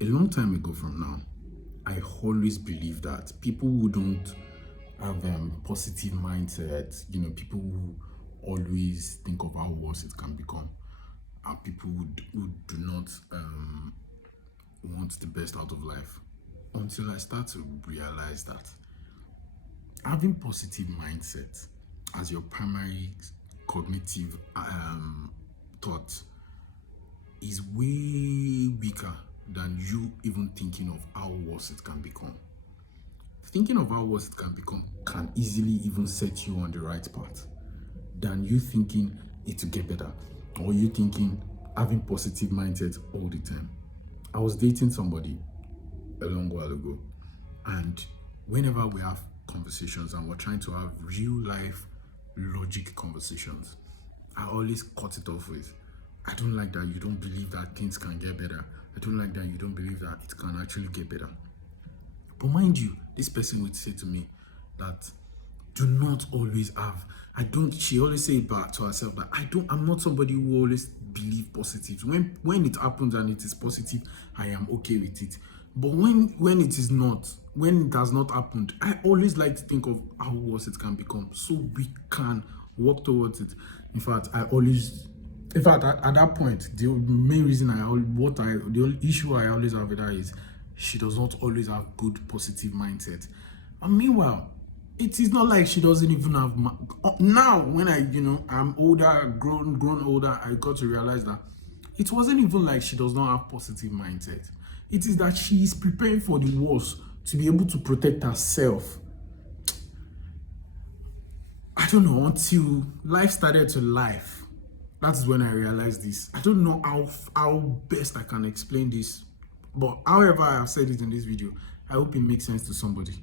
A long time ago from now, I always believe that people who don't have positive mindset, people who always think of how worse it can become, are people who do not want the best out of life. Until I start to realize that having positive mindset as your primary cognitive thought is way weaker than you even thinking of how worse it can become. Thinking of how worse it can become can easily even set you on the right path than you thinking it will get better or you thinking having positive mindset all the time. I was dating somebody a long while ago, and whenever we have conversations and we're trying to have real life logic conversations, I always cut it off with, I don't like that you don't believe that things can get better. I don't like that you don't believe that it can actually get better. But mind you, this person would say to me that do not always have, she always say it back to herself that I'm not somebody who always believe positive. When it happens and it is positive, I am okay with it. But when it is not, when it has not happened, I always like to think of how worse it can become so we can work towards it. In fact, at that point, the main reason the only issue I always have with her is she does not always have good positive mindset. And meanwhile, it is not like she doesn't even have now. When I'm older, grown older, I got to realize that it wasn't even like she does not have positive mindset. It is that she is preparing for the worst to be able to protect herself. I don't know, until life started to life. That's when I realized this. I don't know how best I can explain this, but however I have said it in this video, I hope it makes sense to somebody.